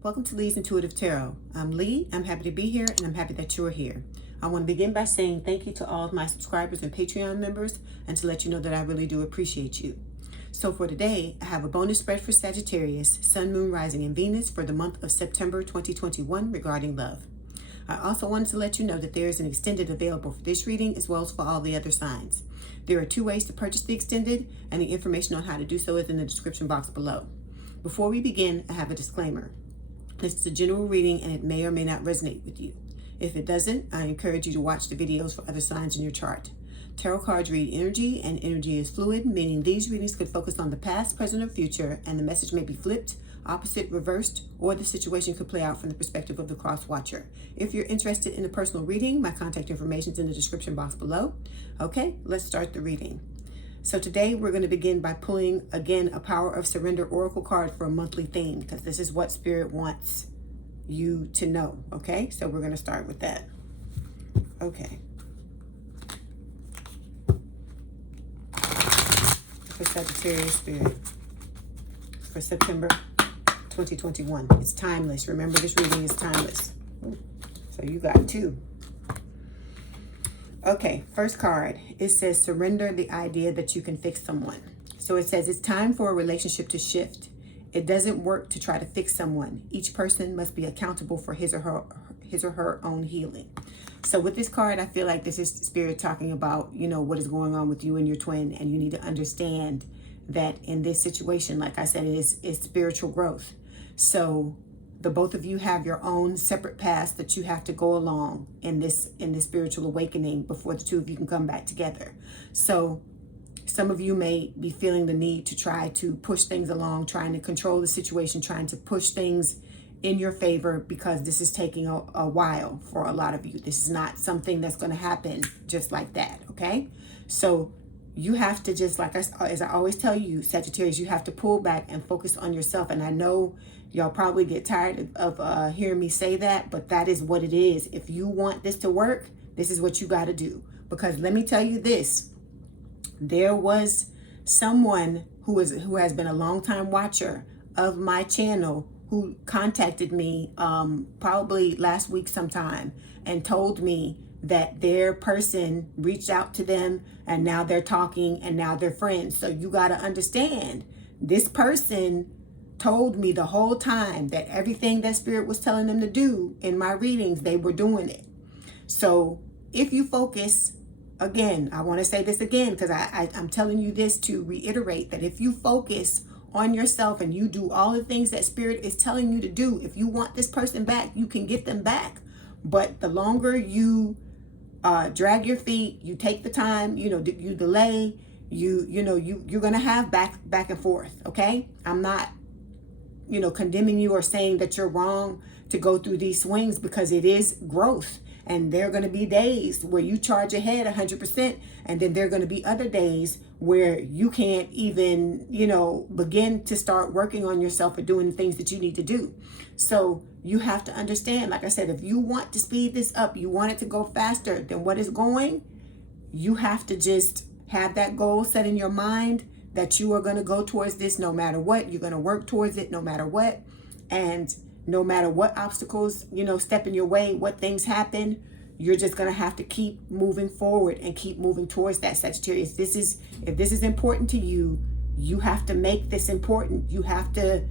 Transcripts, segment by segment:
Welcome to Leigh's Intuitive Tarot. I'm Leigh. I'm happy to be here, and I'm happy that you're here. I want to begin by saying thank you to all of my subscribers and Patreon members, and to let you know that I really do appreciate you. So for today, I have a bonus spread for Sagittarius, Sun, Moon, Rising, and Venus for the month of September 2021 regarding love. I also wanted to let you know that there is an extended available for this reading as well as for all the other signs. There are 2 ways to purchase the extended, and the information on how to do so is in the description box below. Before we begin, I have a disclaimer. This is a general reading and it may or may not resonate with you. If it doesn't, I encourage you to watch the videos for other signs in your chart. Tarot cards read energy, and energy is fluid, meaning these readings could focus on the past, present, or future, and the message may be flipped, opposite, reversed, or the situation could play out from the perspective of the cross watcher. If you're interested in a personal reading, my contact information is in the description box below. Okay, let's start the reading. So today we're going to begin by pulling, again, a Power of Surrender Oracle card for a monthly theme, because this is what Spirit wants you to know, okay? So we're going to start with that. Okay. For Sagittarius Spirit, for September 2021. It's timeless. Remember, this reading is timeless. So you got 2. Okay, first card, it says surrender the idea that you can fix someone. So it says it's time for a relationship to shift. It doesn't work to try to fix someone. Each person must be accountable for his or her own healing. So with this card, I feel like this is Spirit talking about, what is going on with you and your twin, and you need to understand that in this situation, like I said, it's spiritual growth. So the both of you have your own separate paths that you have to go along in this spiritual awakening before the 2 of you can come back together. So some of you may be feeling the need to try to push things along, trying to control the situation, trying to push things in your favor, because this is taking a while for a lot of you. This is not something that's going to happen just like that, okay? So you have to just, as I always tell you, Sagittarius, you have to pull back and focus on yourself. And I know y'all probably get tired of hearing me say that, but that is what it is. If you want this to work, this is what you got to do. Because let me tell you this, there was someone who has been a longtime watcher of my channel who contacted me probably last week sometime and told me that their person reached out to them, and now they're talking, and now they're friends. So you got to understand, this person told me the whole time that everything that Spirit was telling them to do in my readings, they were doing it. So if you focus, again, I want to say this again, because I'm telling you this to reiterate that if you focus on yourself and you do all the things that Spirit is telling you to do, if you want this person back, you can get them back. But the longer you drag your feet, you take the time, you delay, you're gonna have back and forth. Okay, I'm not condemning you or saying that you're wrong to go through these swings, because it is growth. And there are going to be days where you charge ahead 100%. And then there are going to be other days where you can't even, begin to start working on yourself or doing the things that you need to do. So you have to understand, like I said, if you want to speed this up, you want it to go faster than what is going, you have to just have that goal set in your mind that you are going to go towards this no matter what. You're going to work towards it no matter what. And no matter what obstacles, step in your way, what things happen, you're just going to have to keep moving forward and keep moving towards that, Sagittarius. If this is important to you, you have to make this important. You have to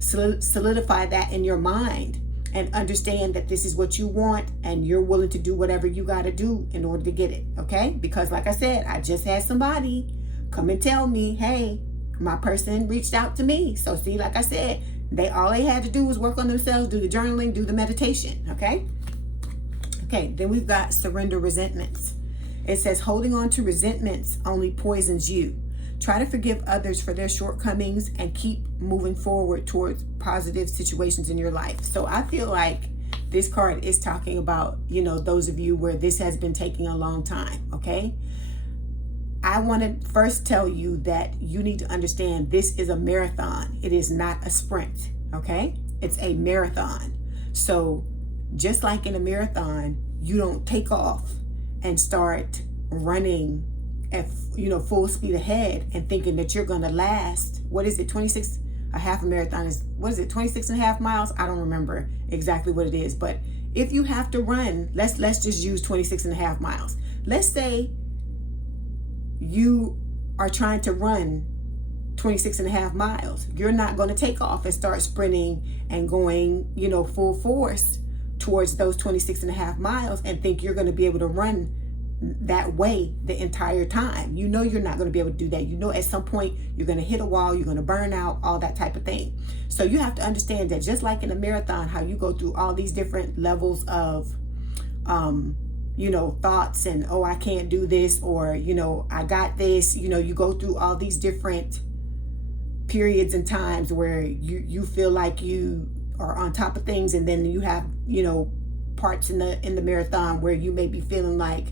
solidify that in your mind and understand that this is what you want, and you're willing to do whatever you got to do in order to get it, okay? Because like I said, I just had somebody come and tell me, hey, my person reached out to me. So see, like I said, all they had to do was work on themselves, do the journaling, do the meditation, okay? Okay, then we've got surrender resentments. It says holding on to resentments only poisons you. Try to forgive others for their shortcomings and keep moving forward towards positive situations in your life. So I feel like this card is talking about, those of you where this has been taking a long time, okay? I want to first tell you that you need to understand this is a marathon. It is not a sprint, okay? It's a marathon. So just like in a marathon, you don't take off and start running at full speed ahead and thinking that you're going to last, 26 a half a marathon is, what is it, 26 and a half miles? I don't remember exactly what it is, but if you have to run, let's just use 26 and a half miles. Let's say you are trying to run 26 and a half miles. You're not going to take off and start sprinting and going, full force towards those 26 and a half miles and think you're going to be able to run that way the entire time. You're not going to be able to do that. At some point you're going to hit a wall, you're going to burn out, all that type of thing. So you have to understand that just like in a marathon, how you go through all these different levels of thoughts and, oh, I can't do this, or I got this. You go through all these different periods and times where you feel like you are on top of things, and then you have parts in the marathon where you may be feeling like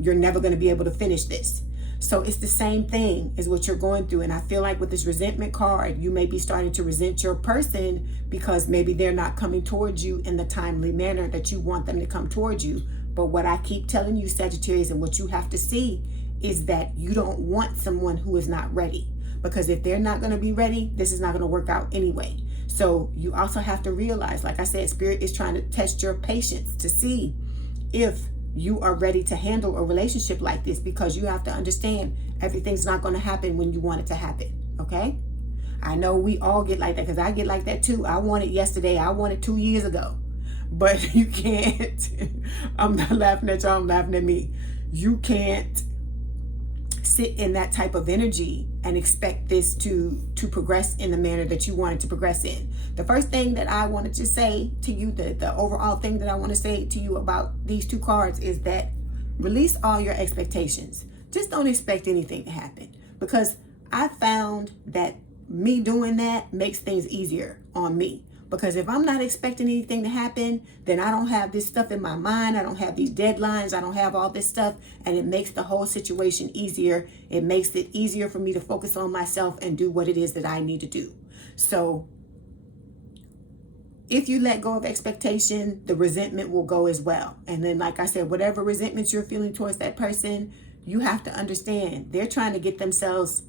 you're never going to be able to finish this. So it's the same thing as what you're going through. And I feel like with this resentment card, you may be starting to resent your person because maybe they're not coming towards you in the timely manner that you want them to come towards you. But what I keep telling you, Sagittarius, and what you have to see is that you don't want someone who is not ready. Because if they're not going to be ready, this is not going to work out anyway. So you also have to realize, like I said, Spirit is trying to test your patience to see if you are ready to handle a relationship like this, because you have to understand everything's not going to happen when you want it to happen. Okay? I know we all get like that, because I get like that too. I want it yesterday. I want it 2 years ago. But you can't. I'm not laughing at y'all. I'm laughing at me. You can't sit in that type of energy and expect this to progress in the manner that you want it to progress in. The first thing that I wanted to say to you, the overall thing that I want to say to you about these two cards is that release all your expectations. Just don't expect anything to happen, because I found that me doing that makes things easier on me. Because if I'm not expecting anything to happen, then I don't have this stuff in my mind. I don't have these deadlines. I don't have all this stuff. And it makes the whole situation easier. It makes it easier for me to focus on myself and do what it is that I need to do. So if you let go of expectation, the resentment will go as well. And then, like I said, whatever resentment you're feeling towards that person, you have to understand they're trying to get themselves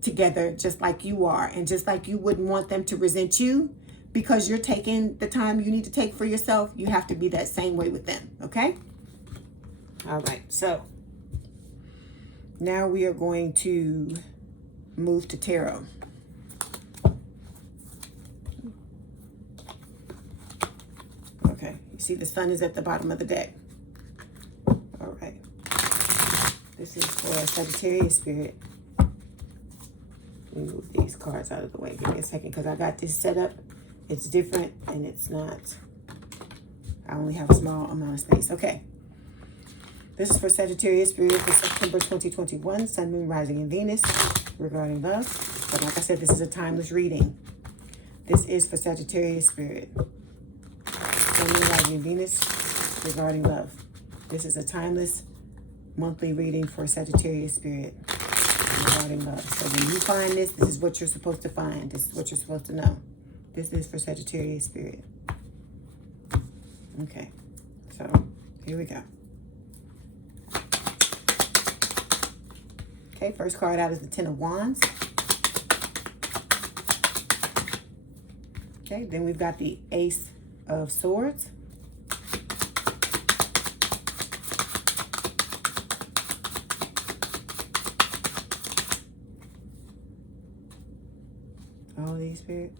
together just like you are. And just like you wouldn't want them to resent you, because you're taking the time you need to take for yourself, you have to be that same way with them, okay? All right, so now we are going to move to tarot. Okay, you see the sun is at the bottom of the deck. All right. This is for Sagittarius spirit. Let me move these cards out of the way. Give me a second, because I got this set up. It's different and it's not. I only have a small amount of space. Okay. This is for Sagittarius spirit for September 2021. Sun, Moon, Rising, and Venus regarding love. But like I said, this is a timeless reading. This is for Sagittarius spirit. Sun, Moon, Rising, and Venus regarding love. This is a timeless monthly reading for Sagittarius spirit regarding love. So when you find this, this is what you're supposed to find. This is what you're supposed to know. This is for Sagittarius spirit. Okay, so here we go. Okay, first card out is the Ten of Wands. Okay, then we've got the Ace of Swords. All these spirit.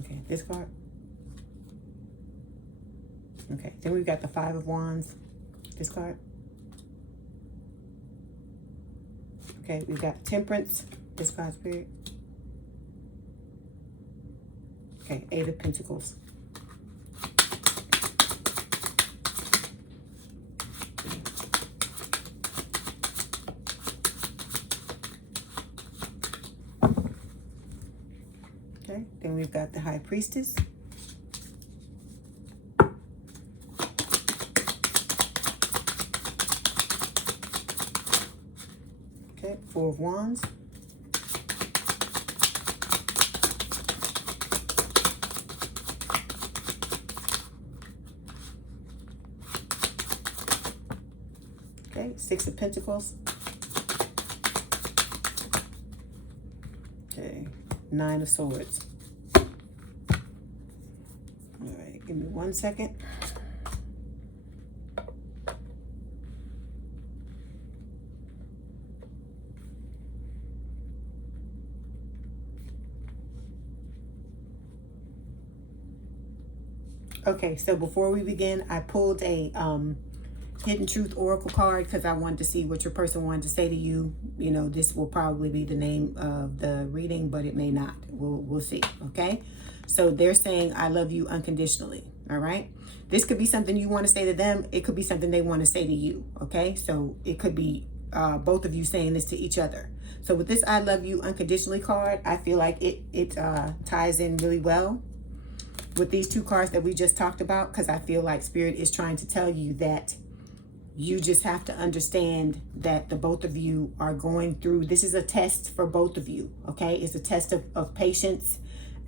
Okay, this card. Okay, then we've got the Five of Wands. This card. Okay, we've got Temperance. This card, spirit. Okay, Eight of Pentacles. Okay, then we've got the High Priestess. Okay, Four of Wands. Okay, Six of Pentacles. Nine of Swords. All right, give me 1 second. Okay, so before we begin, I pulled a Hidden Truth Oracle card because I wanted to see what your person wanted to say to you. You know, this will probably be the name of the reading, but it may not. We'll see, okay? So they're saying, I love you unconditionally, all right? This could be something you want to say to them. It could be something they want to say to you, okay? So it could be both of you saying this to each other. So with this I love you unconditionally card, I feel like it ties in really well with these two cards that we just talked about, because I feel like Spirit is trying to tell you that you just have to understand that the both of you are going through, this is a test for both of you, okay? It's a test of patience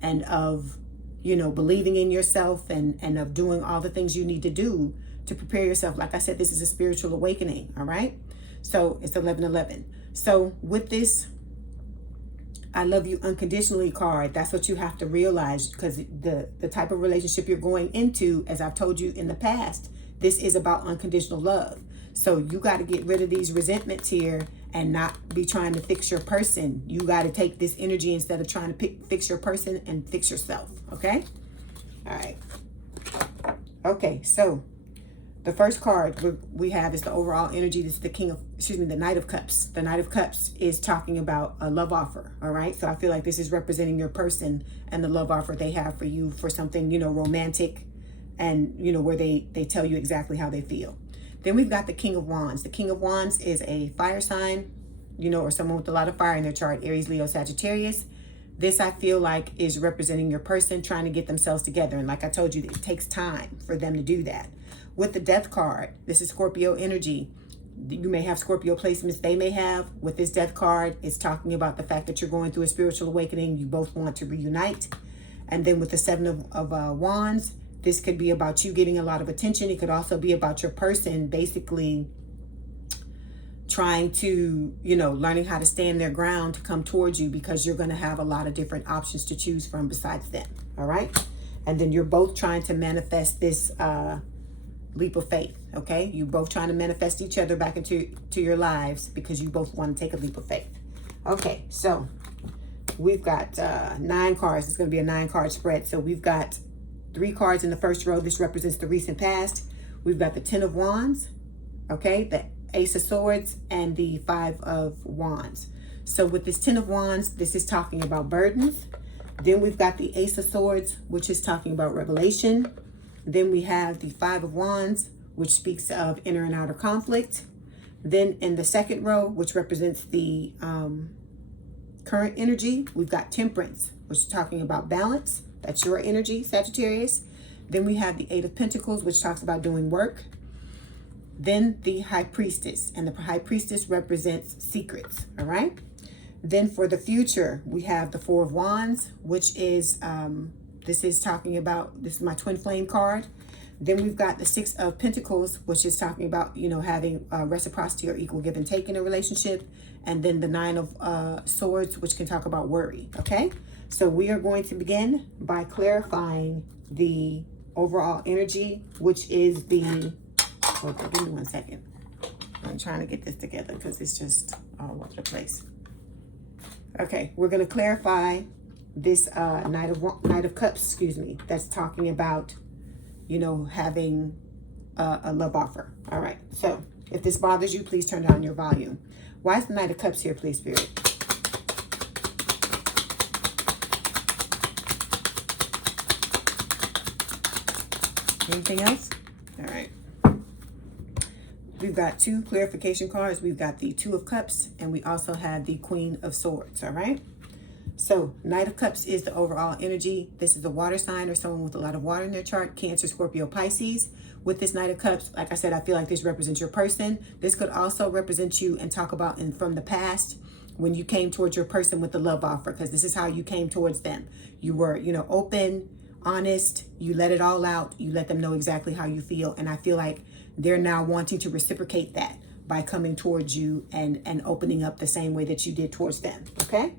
and of, you know, believing in yourself and of doing all the things you need to do to prepare yourself. Like I said, this is a spiritual awakening, all right? So it's 11:11. So with this I love you unconditionally card, that's what you have to realize, because the type of relationship you're going into, as I've told you in the past, this is about unconditional love. So you got to get rid of these resentments here and not be trying to fix your person. You got to take this energy instead of trying to fix your person and fix yourself. Okay. All right. Okay. So the first card we have is the overall energy. This is the Knight of Cups. The Knight of Cups is talking about a love offer. All right. So I feel like this is representing your person and the love offer they have for you for something, you know, romantic, and, you know, where they tell you exactly how they feel. Then we've got the King of Wands. The King of Wands is a fire sign, you know, or someone with a lot of fire in their chart, Aries, Leo, Sagittarius. This, I feel like, is representing your person trying to get themselves together. And like I told you, it takes time for them to do that. With the Death card, this is Scorpio energy. You may have Scorpio placements, they may have. With this Death card, it's talking about the fact that you're going through a spiritual awakening. You both want to reunite. And then with the Seven of Wands, this could be about you getting a lot of attention. It could also be about your person basically trying to, you know, learning how to stand their ground to come towards you, because you're going to have a lot of different options to choose from besides them. All right. And then you're both trying to manifest this leap of faith. Okay. You both trying to manifest each other back into your lives because you both want to take a leap of faith. Okay. So we've got 9 cards. It's going to be a 9-card spread. So we've got 3 cards in the first row. This represents the recent past. We've got the 10 of Wands, okay, the Ace of Swords, and the 5 of Wands. So with this 10 of Wands, this is talking about burdens. Then we've got the Ace of Swords, which is talking about revelation. Then we have the 5 of Wands, which speaks of inner and outer conflict. Then in the second row, which represents the current energy, we've got Temperance, which is talking about balance. That's your energy, Sagittarius. Then we have the 8 of Pentacles, which talks about doing work. Then the High Priestess, and the High Priestess represents secrets, all right? Then for the future, we have the 4 of Wands, which is, this is talking about, this is my twin flame card. Then we've got the 6 of Pentacles, which is talking about, you know, having reciprocity or equal give and take in a relationship. And then the 9 of Swords, which can talk about worry, okay? So we are going to begin by clarifying the overall energy, which is the, okay, give me 1 second. I'm trying to get this together because it's just all over the place. Okay, we're going to clarify this Knight of Cups, excuse me, that's talking about, you know, having a love offer. All right, so if this bothers you, please turn down your volume. Why is the Knight of Cups here, please, Spirit? Anything else? All right. We've got 2 clarification cards. We've got the 2 of Cups, and we also have the Queen of Swords, all right? So Knight of Cups is the overall energy. This is a water sign or someone with a lot of water in their chart, Cancer, Scorpio, Pisces. With this Knight of Cups, like I said, I feel like this represents your person. This could also represent you and talk about from the past when you came towards your person with the love offer, because this is how you came towards them. You were, you know, open, honest, you let it all out, you let them know exactly how you feel. And I feel like they're now wanting to reciprocate that by coming towards you and opening up the same way that you did towards them. Okay,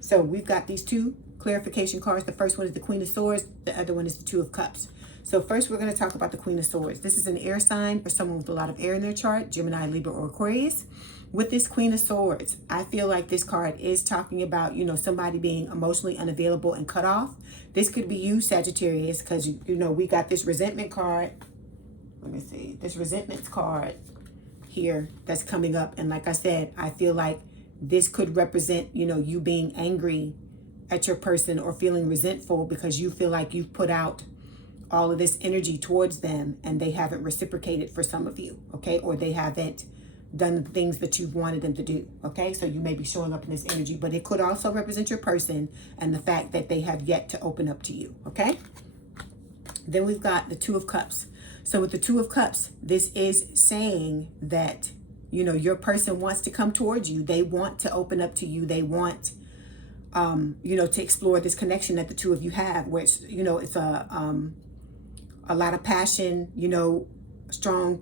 so we've got these 2 clarification cards. The first one is the Queen of Swords. The other one is the Two of Cups. So first we're going to talk about the Queen of Swords. This is an air sign for someone with a lot of air in their chart, Gemini, Libra, or Aquarius. With this Queen of Swords, I feel like this card is talking about, somebody being emotionally unavailable and cut off. This could be you, Sagittarius, because, we got this resentment card. Let me see. This resentment card here that's coming up. And like I said, I feel like this could represent, you being angry at your person or feeling resentful because you feel like you've put out all of this energy towards them and they haven't reciprocated for some of you, okay? Or they haven't done the things that you've wanted them to do, okay? So you may be showing up in this energy, but it could also represent your person and the fact that they have yet to open up to you, okay? Then we've got the Two of Cups. So with the Two of Cups, this is saying that, your person wants to come towards you. They want to open up to you. They want, to explore this connection that the two of you have, where it's, it's a lot of passion, strong,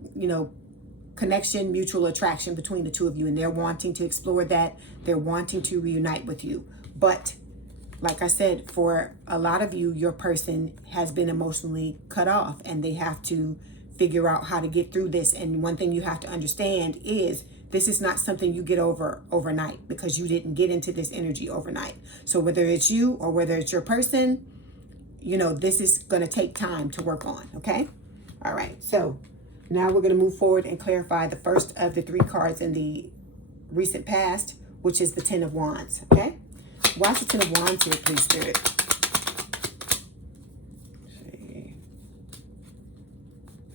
connection, mutual attraction between the two of you. And they're wanting to explore that. They're wanting to reunite with you. But like I said, for a lot of you, your person has been emotionally cut off and they have to figure out how to get through this. And one thing you have to understand is this is not something you get over overnight because you didn't get into this energy overnight. So whether it's you or whether it's your person, this is going to take time to work on. Okay. All right. So now we're going to move forward and clarify the first of the three cards in the recent past, which is the Ten of Wands. Okay. Why's the Ten of Wands here, please, Spirit?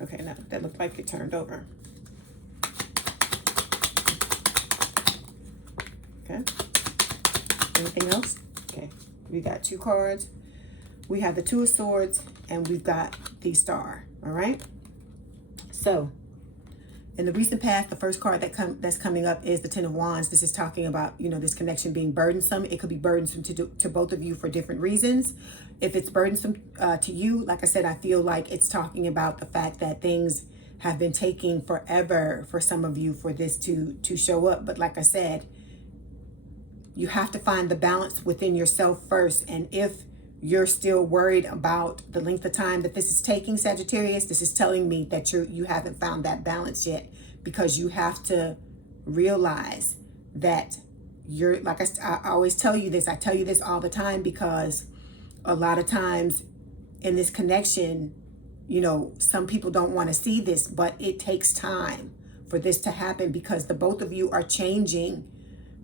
Okay, now that looked like it turned over. Okay. Anything else? Okay. We got two cards. We have the Two of Swords and we've got the Star. All right. So in the recent past, the first card that's coming up is the Ten of Wands. This is talking about, this connection being burdensome. It could be burdensome to both of you for different reasons. If it's burdensome to you, like I said, I feel like it's talking about the fact that things have been taking forever for some of you for this to show up. But like I said, you have to find the balance within yourself first. And if you're still worried about the length of time that this is taking, Sagittarius, this is telling me that you haven't found that balance yet, because you have to realize that you're, like I always tell you this, I tell you this all the time, because a lot of times in this connection, some people don't want to see this, but it takes time for this to happen because the both of you are changing,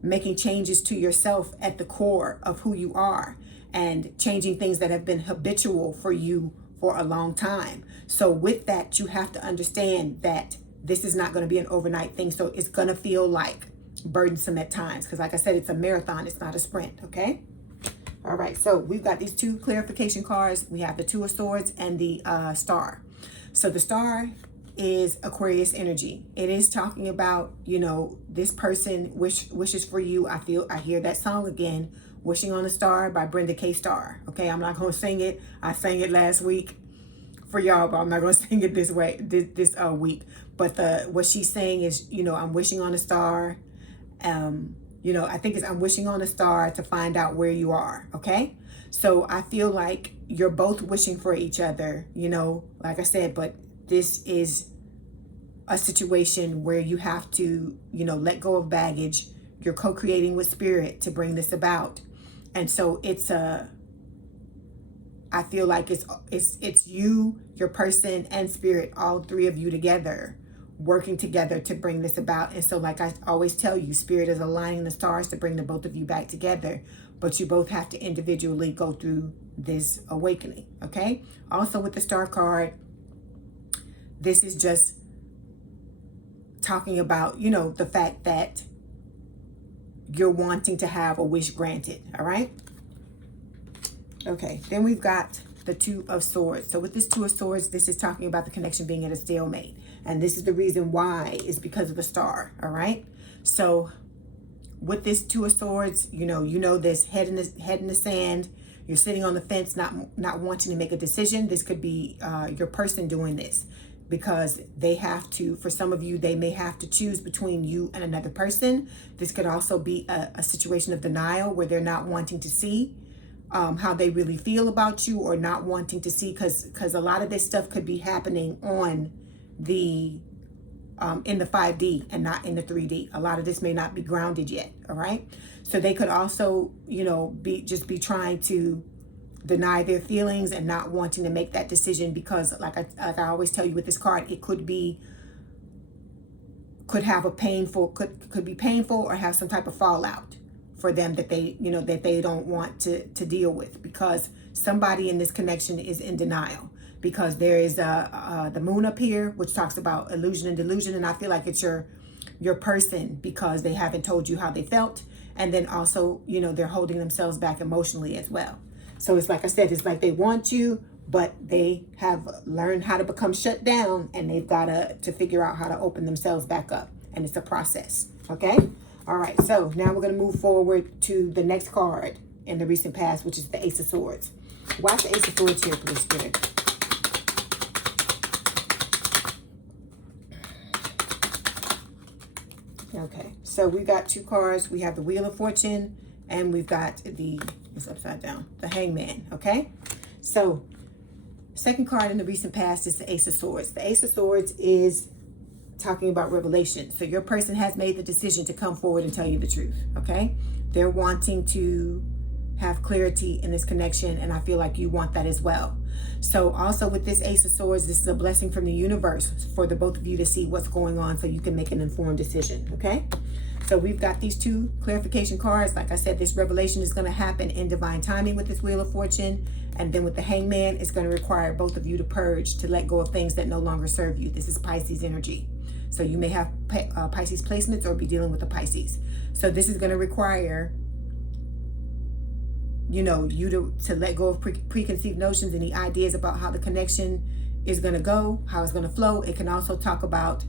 making changes to yourself at the core of who you are, and changing things that have been habitual for you for a long time. So with that, you have to understand that this is not going to be an overnight thing. So it's going to feel like burdensome at times because, like I said, it's a marathon. It's not a sprint. Okay. All right. So we've got these two clarification cards. We have the Two of Swords and the Star. So the Star is Aquarius energy. It is talking about, this person wishes for you. I hear that song again, Wishing on a Star by Brenda K. Starr. Okay, I'm not going to sing it. I sang it last week for y'all, but I'm not going to sing it this week. But what she's saying is, I'm wishing on a star. I think I'm wishing on a star to find out where you are. Okay, so I feel like you're both wishing for each other, like I said, but this is a situation where you have to, let go of baggage. You're co-creating with spirit to bring this about. And so I feel like it's you, your person, and spirit, all three of you together, working together to bring this about. And so, like I always tell you, spirit is aligning the stars to bring the both of you back together, but you both have to individually go through this awakening. Okay. Also with the Star card, this is just talking about, the fact that you're wanting to have a wish granted. All right. Okay. Then we've got the Two of Swords. So with this Two of Swords, this is talking about the connection being at a stalemate. And this is the reason why, is because of the Star. All right. So with this Two of Swords, this head in the sand, you're sitting on the fence, not wanting to make a decision. This could be your person doing this, because they have to, for some of you, they may have to choose between you and another person. This could also be a situation of denial where they're not wanting to see how they really feel about you, or not wanting to see, because a lot of this stuff could be happening on the in the 5D and not in the 3D. A lot of this may not be grounded yet. All right. So they could also, you know, be trying to deny their feelings and not wanting to make that decision, because like I always tell you with this card, it could be could be painful or have some type of fallout for them that they, you know, that they don't want to deal with, because somebody in this connection is in denial, because there is the moon up here, which talks about illusion and delusion. And I feel like it's your person, because they haven't told you how they felt. And then also, you know, they're holding themselves back emotionally as well. So it's like I said, it's like they want you, but they have learned how to become shut down, and they've got to figure out how to open themselves back up. And it's a process. Okay. All right. So now we're going to move forward to the next card in the recent past, which is the Ace of Swords. Why's the Ace of Swords here, please, Spirit? Okay. So we got two cards. We have the Wheel of Fortune, and we've got it's upside down, the Hangman. Okay. So second card in the recent past is the Ace of Swords. The Ace of Swords is talking about revelation. So your person has made the decision to come forward and tell you the truth. Okay. They're wanting to have clarity in this connection, and I feel like you want that as well. So also with this Ace of Swords, this is a blessing from the universe for the both of you to see what's going on, so you can make an informed decision. Okay. So we've got these two clarification cards. Like I said, this revelation is going to happen in divine timing with this Wheel of Fortune. And then with the Hangman, it's going to require both of you to purge, to let go of things that no longer serve you. This is Pisces energy. So you may have Pisces placements or be dealing with the Pisces. So this is going to require, you know, you to let go of preconceived notions and the ideas about how the connection is going to go, how it's going to flow. It can also talk about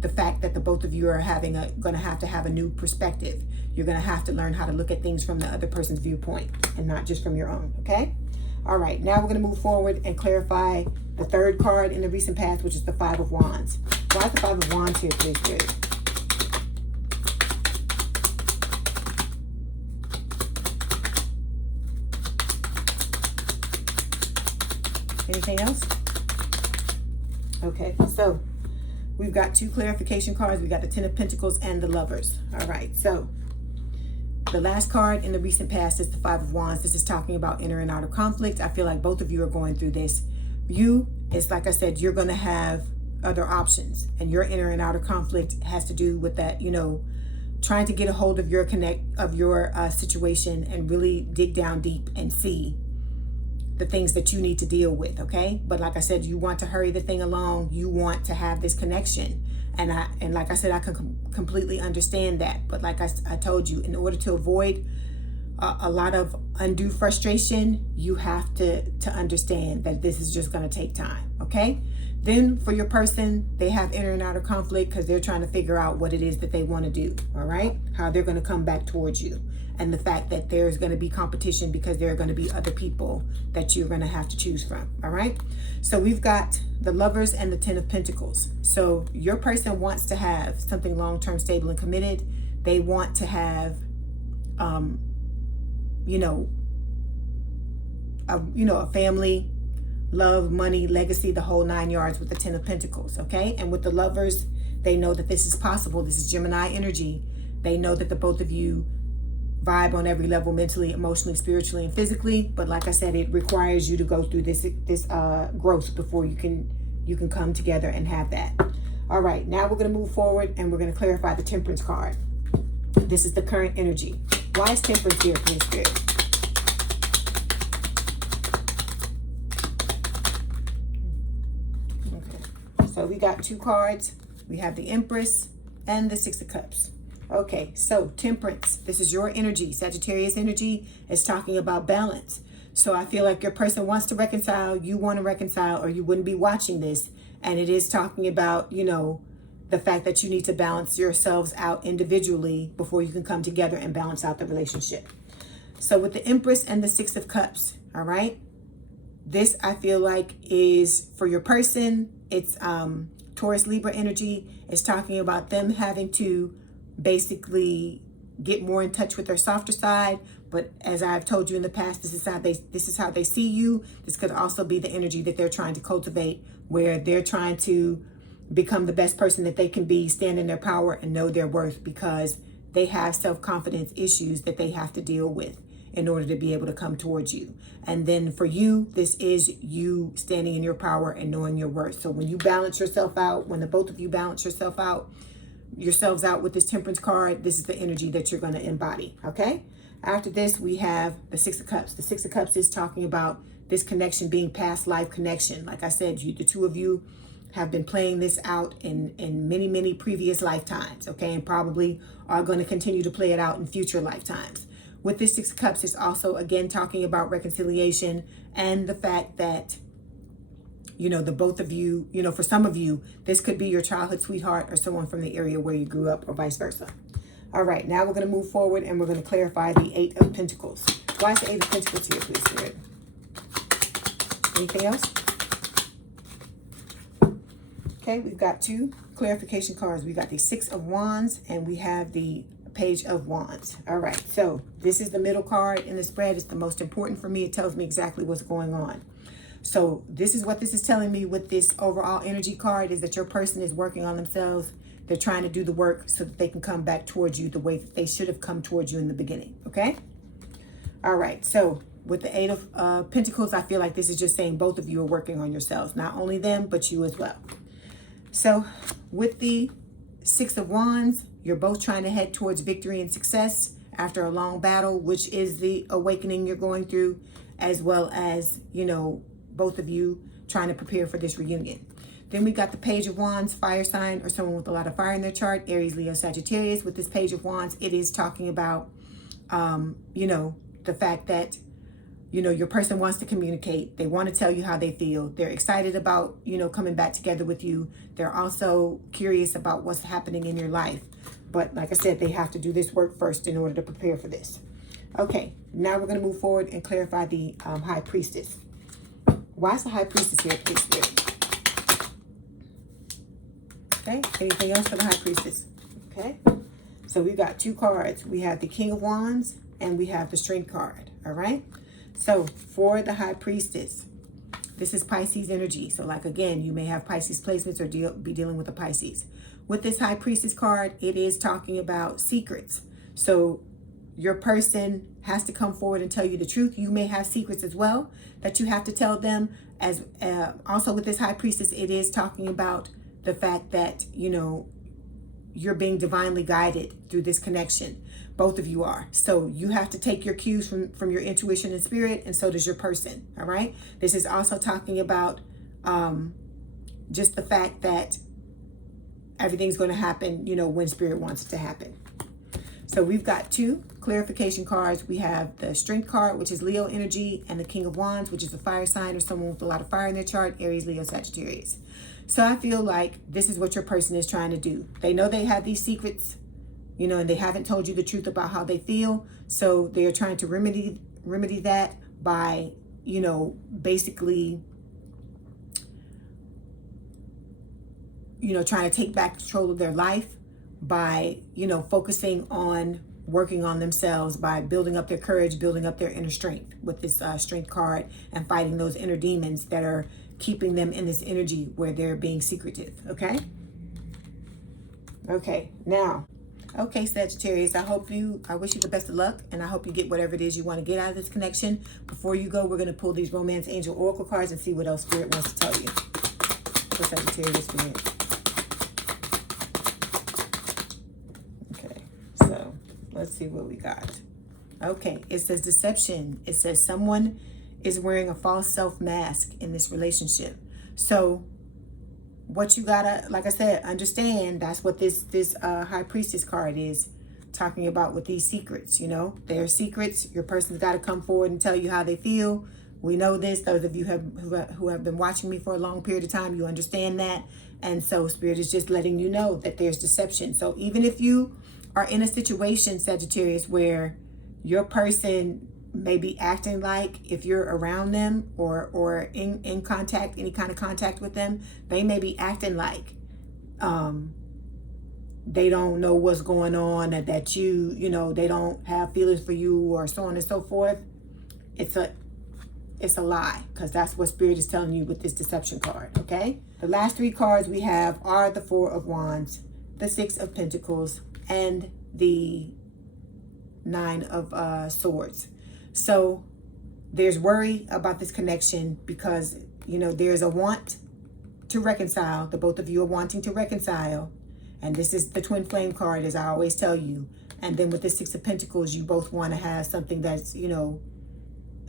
the fact that the both of you are going to have a new perspective. You're going to have to learn how to look at things from the other person's viewpoint and not just from your own. Okay. All right. Now we're going to move forward and clarify the third card in the recent past, which is the Five of Wands. Why is the Five of Wands here, please, Spirit? Anything else? Okay. So we've got two clarification cards. We got the Ten of Pentacles and the Lovers. All right. So the last card in the recent past is the Five of Wands. This is talking about inner and outer conflict. I feel like both of you are going through this. It's like I said, you're going to have other options, and your inner and outer conflict has to do with that, you know, trying to get a hold of your situation and really dig down deep and see the things that you need to deal with. Okay. But like I said, you want to hurry the thing along. You want to have this connection. And like I said, I can completely understand that. But like I told you, in order to avoid a lot of undue frustration, you have to understand that this is just going to take time. Okay. Then for your person, they have inner and outer conflict because they're trying to figure out what it is that they want to do. All right. How they're going to come back towards you. And the fact that there's going to be competition because there are going to be other people that you're going to have to choose from. All right. So we've got the Lovers and the Ten of Pentacles. So your person wants to have something long-term, stable, and committed. They want to have, a family, love, money, legacy, the whole 9 yards with the Ten of Pentacles. Okay. And with the Lovers, they know that this is possible. This is Gemini energy. They know that the both of you vibe on every level, mentally, emotionally, spiritually, and physically. But like I said, it requires you to go through this growth before you can come together and have that. All right, now we're going to move forward and we're going to clarify the Temperance card. This is the current energy. Why is Temperance here, please, Spirit? Okay, so we got two cards. We have the Empress and the Six of Cups. Okay, so Temperance, this is your energy. Sagittarius energy is talking about balance. So I feel like your person wants to reconcile, you want to reconcile, or you wouldn't be watching this. And it is talking about, the fact that you need to balance yourselves out individually before you can come together and balance out the relationship. So with the Empress and the Six of Cups, all right, this I feel like is for your person. It's Taurus Libra energy. It's talking about them having to basically get more in touch with their softer side. But as I've told you in the past, this is how they see you. This could also be the energy that they're trying to cultivate, where they're trying to become the best person that they can be, stand in their power and know their worth, because they have self-confidence issues that they have to deal with in order to be able to come towards you. And then for you, this is you standing in your power and knowing your worth. So when you balance yourself out, when the both of you balance yourselves out with this Temperance card, this is the energy that you're going to embody. Okay. After this, we have the Six of Cups. The Six of Cups is talking about this connection being past life connection. Like I said, the two of you have been playing this out in many, many previous lifetimes. Okay. And probably are going to continue to play it out in future lifetimes. With this Six of Cups, it's also, again, talking about reconciliation and the fact that, the both of you, for some of you, this could be your childhood sweetheart or someone from the area where you grew up, or vice versa. All right, now we're going to move forward and we're going to clarify the Eight of Pentacles. Why is the Eight of Pentacles here, please, Spirit? Anything else? Okay, we've got two clarification cards. We got the Six of Wands and we have the Page of Wands. All right, so this is the middle card in the spread. It's the most important for me. It tells me exactly what's going on. So this is what this is telling me with this overall energy card, is that your person is working on themselves. They're trying to do the work so that they can come back towards you the way that they should have come towards you in the beginning. Okay. All right. So with the Eight of Pentacles, I feel like this is just saying both of you are working on yourselves, not only them, but you as well. So with the Six of Wands, you're both trying to head towards victory and success after a long battle, which is the awakening you're going through, as well as, both of you trying to prepare for this reunion. Then we got the Page of Wands, fire sign or someone with a lot of fire in their chart, Aries, Leo, Sagittarius. With this Page of Wands, it is talking about, the fact that, your person wants to communicate. They want to tell you how they feel. They're excited about, coming back together with you. They're also curious about what's happening in your life. But like I said, they have to do this work first in order to prepare for this. Okay, now we're going to move forward and clarify the High Priestess. Why is the High Priestess here, please, Spirit? Okay, anything else for the High Priestess? Okay, so we've got two cards. We have the King of Wands and we have the Strength card. All right, so for the High Priestess, this is Pisces energy. So like, again, you may have Pisces placements or be dealing with a Pisces. With this High Priestess card, it is talking about secrets. So your person has to come forward and tell you the truth. You may have secrets as well that you have to tell them. As also with this High Priestess, it is talking about the fact that, you're being divinely guided through this connection. Both of you are. So you have to take your cues from your intuition and spirit, and so does your person. All right. This is also talking about just the fact that everything's going to happen, when spirit wants it to happen. So we've got two clarification cards. We have the Strength card, which is Leo energy, and the King of Wands, which is a fire sign or someone with a lot of fire in their chart, Aries, Leo, Sagittarius. So I feel like this is what your person is trying to do. They know they have these secrets, and they haven't told you the truth about how they feel. So they're trying to remedy that by, basically, trying to take back control of their life by, focusing on working on themselves, by building up their courage, building up their inner strength with this Strength card, and fighting those inner demons that are keeping them in this energy where they're being secretive. Okay. Okay. Now, okay, Sagittarius, I wish you the best of luck, and I hope you get whatever it is you want to get out of this connection. Before you go, we're going to pull these Romance Angel Oracle cards and see what else Spirit wants to tell you. For Sagittarius, Spirit. So let's see what we got. Okay, it says deception. It says someone is wearing a false self mask in this relationship. So what you gotta, like I said, understand, that's what this High Priestess card is talking about with these secrets. They're secrets. Your person's got to come forward and tell you how they feel. We know this. Those of you who have been watching me for a long period of time, you understand that. And so Spirit is just letting you know that there's deception. So even if you are in a situation, Sagittarius, where your person may be acting like, if you're around them or in contact, any kind of contact with them, they may be acting like they don't know what's going on, and that you know, they don't have feelings for you, or so on and so forth. It's a lie, because that's what Spirit is telling you with this deception card, okay? The last 3 cards we have are the 4 of Wands, the 6 of Pentacles, and the 9 of Swords. So there's worry about this connection, because, you know, there's a want to reconcile. The both of you are wanting to reconcile. And this is the twin flame card, as I always tell you. And then with the 6 of Pentacles, you both want to have something that's, you know,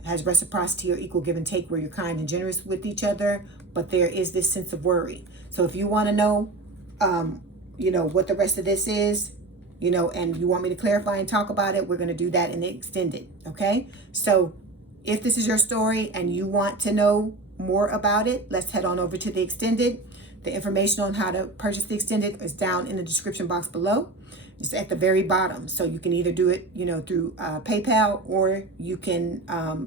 has reciprocity or equal give and take, where you're kind and generous with each other. But there is this sense of worry. So if you want to know, you know, what the rest of this is, you know, and you want me to clarify and talk about it, we're going to do that in the extended. Okay. So if this is your story and you want to know more about it, let's head on over to the extended. The information on how to purchase the extended is down in the description box below. It's at the very bottom. So you can either do it, you know, through PayPal, or you can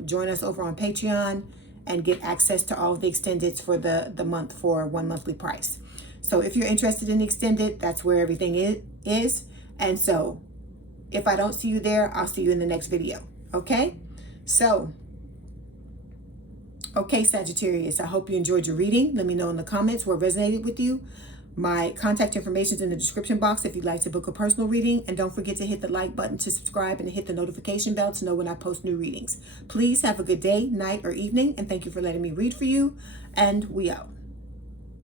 join us over on Patreon and get access to all of the extendeds for the month for one monthly price. So if you're interested in the extended, that's where everything is. And so if I don't see you there, I'll see you in the next video. Okay? So, okay, Sagittarius, I hope you enjoyed your reading. Let me know in the comments what resonated with you. My contact information is in the description box if you'd like to book a personal reading. And don't forget to hit the like button to subscribe, and to hit the notification bell to know when I post new readings. Please have a good day, night, or evening. And thank you for letting me read for you. And we out.